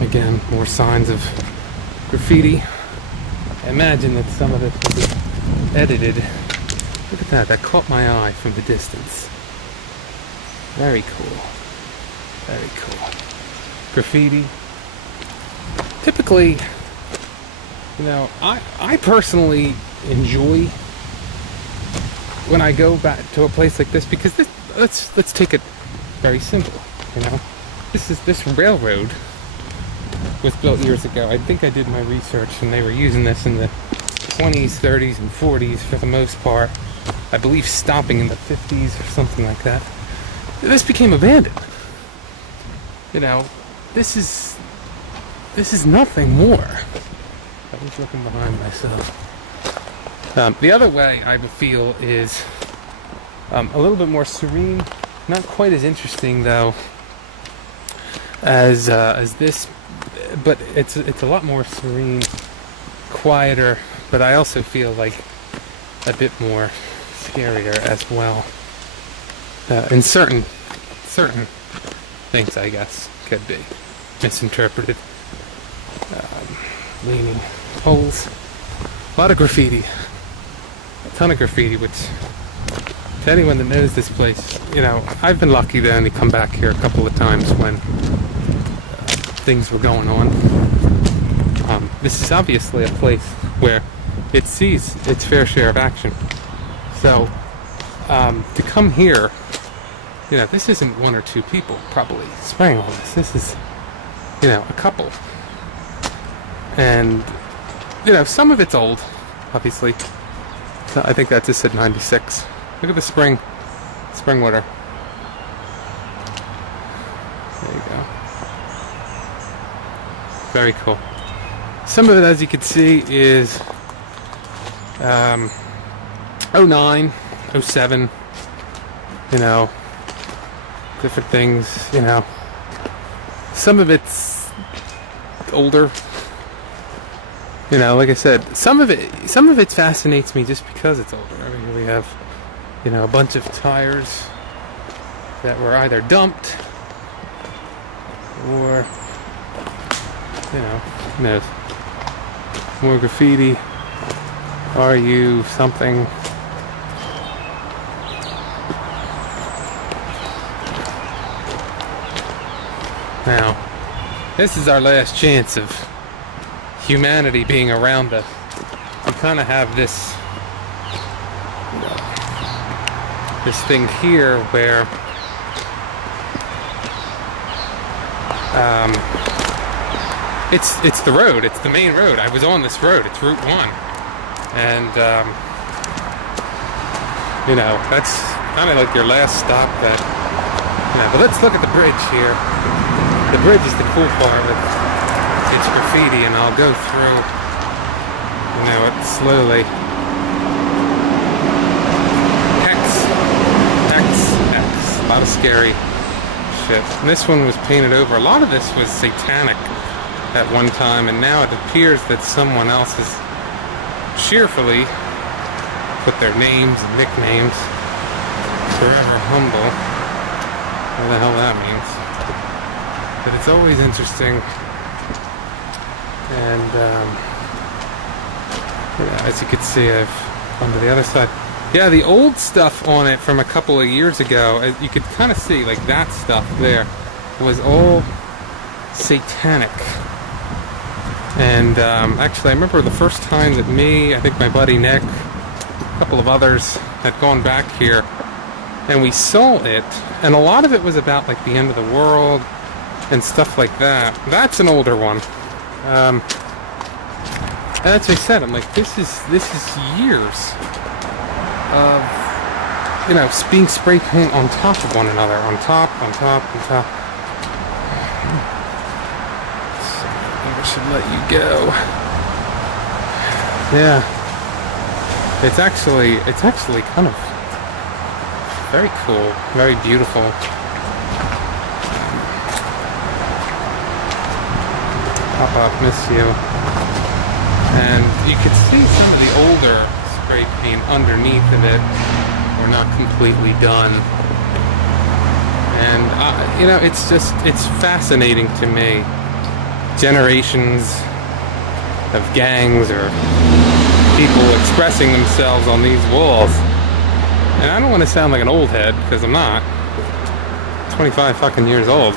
Again, more signs of graffiti. I imagine that some of it will be edited. Look at that, that caught my eye from the distance. Very cool. Very cool. Graffiti. Typically, you know, I personally enjoy when I go back to a place like this, because this, let's take it very simple, you know. This railroad was built years ago. I think I did my research and they were using this in the 20s, 30s, and 40s for the most part. I believe stopping in the 50s or something like that. This became abandoned. You know, this is nothing more. I was looking behind myself. The other way I would feel is a little bit more serene. Not quite as interesting though as this, but it's a lot more serene, quieter. But I also feel like a bit more scarier as well. In certain things, I guess, could be misinterpreted. Leaning poles, a lot of graffiti, a ton of graffiti, which to anyone that knows this place, you know, I've been lucky to only come back here a couple of times when things were going on. This is obviously a place where it sees its fair share of action. So to come here, you know, this isn't one or two people probably spraying all this. This is, you know, a couple. And, you know, some of it's old, obviously. So I think that just said 96. Look at the spring water. There you go. Very cool. Some of it, as you can see, is 09, 07, you know, different things, you know. Some of it's older. You know, like I said, some of it fascinates me just because it's older. I mean, we have, you know, a bunch of tires that were either dumped or, you know, who knows. More graffiti. Are you something? Now, this is our last chance of humanity being around us. We kind of have this thing here where it's the road, it's the main road. I was on this road, it's Route 1, and you know, that's kind of like your last stop. That, you know, but let's look at the bridge here. The bridge is the cool part with its graffiti, and I'll go through, you know, it slowly. Hex. A lot of scary shit. And this one was painted over. A lot of this was satanic at one time, and now it appears that someone else has cheerfully put their names and nicknames. Forever humble. What the hell that means. But it's always interesting. And yeah, as you can see, I've gone to the other side. Yeah, the old stuff on it from a couple of years ago, you could kind of see, like, that stuff there was all satanic. And actually, I remember the first time that me, I think my buddy Nick, a couple of others had gone back here, and we saw it, and a lot of it was about, like, the end of the world and stuff like that. That's an older one. And that's what I said. I'm like, this is years of, you know, being spray paint on top of one another, on top. So I should let you go. Yeah, it's actually kind of very cool, very beautiful. Papa, miss you. And you can see some of the older spray paint underneath of it. We're not completely done. And it's fascinating to me. Generations of gangs or people expressing themselves on these walls. And I don't want to sound like an old head, because I'm not. 25 fucking years old.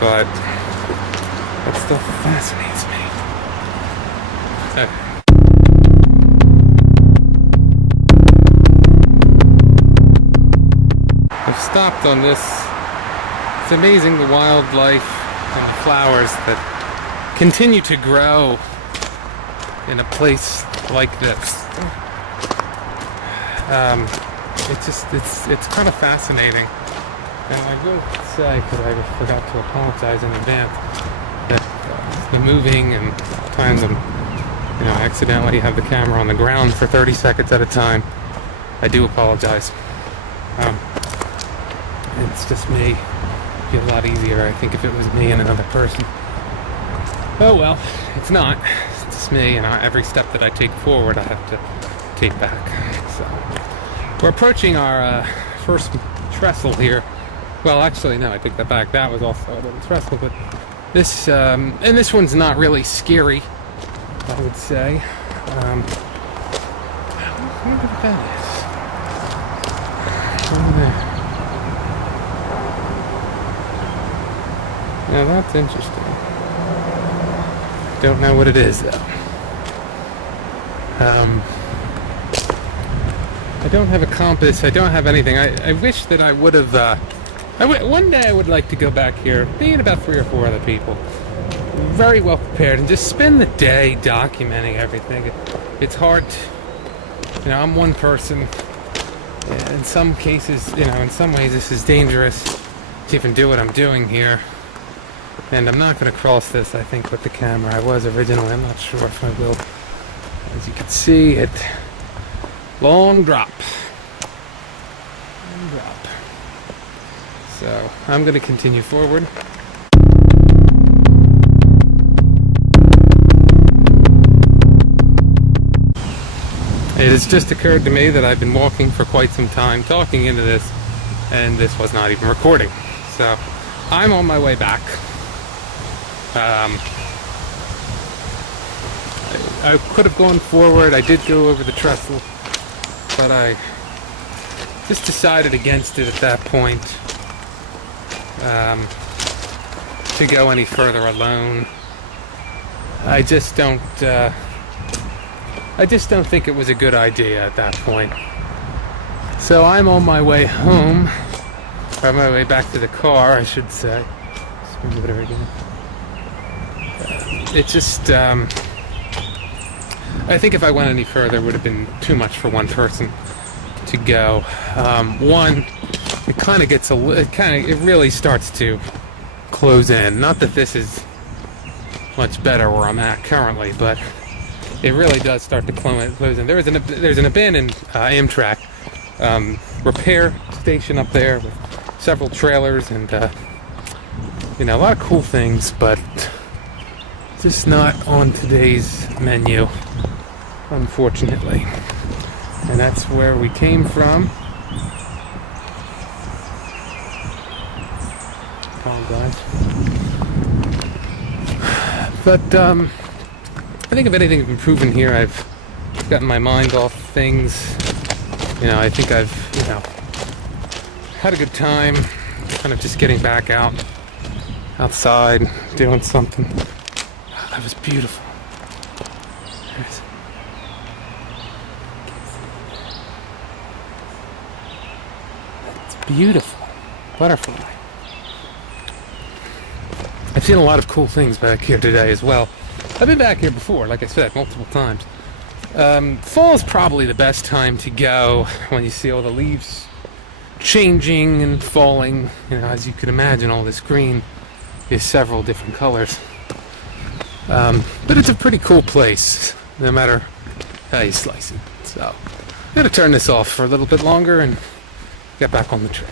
But that still fascinates me. I've stopped on this. It's amazing the wildlife and the flowers that continue to grow in a place like this. It's kind of fascinating. And I will say, because I forgot to apologize in advance, that the moving and times I accidentally have the camera on the ground for 30 seconds at a time. I do apologize. It's just me. It'd be a lot easier, I think, if it was me and another person. Oh well, it's not. It's just me, and every step that I take forward, I have to take back. So we're approaching our first trestle here. Well, actually, no, I take that back. That was also a little trestle, but this and this one's not really scary, I would say. I wonder what that is. Over there. Now that's interesting. Don't know what it is, though. I don't have a compass. I don't have anything. I wish that I would have. One day I would like to go back here, being about 3 or 4 other people, very well prepared, and just spend the day documenting everything. It's hard. I'm one person. In some cases, in some ways, this is dangerous to even do what I'm doing here. And I'm not going to cross this, I think, with the camera. I was originally. I'm not sure if I will. As you can see, long drop. Long drop. So I'm going to continue forward. It has just occurred to me that I've been walking for quite some time, talking into this, and this was not even recording. So I'm on my way back. I could have gone forward. I did go over the trestle, but I just decided against it at that point, to go any further alone. I just don't think it was a good idea at that point. So I'm on my way home, or on my way back to the car, I should say. Let's move it over again. It just, I think if I went any further, it would have been too much for one person to go. One, it kind of gets it really starts to close in. Not that this is much better where I'm at currently, but it really does start to close in. There's an abandoned Amtrak repair station up there with several trailers and a lot of cool things, but just not on today's menu, unfortunately. And that's where we came from. Apologize. But I think if anything's been proven here, I've gotten my mind off things. I think I've had a good time, kind of just getting back outside, doing something. That was beautiful. It's beautiful. Butterfly. I've seen a lot of cool things back here today as well. I've been back here before, like I said, multiple times. Fall is probably the best time to go when you see all the leaves changing and falling. As you can imagine, all this green is several different colors. But it's a pretty cool place, no matter how you slice it. So I'm going to turn this off for a little bit longer and get back on the trail.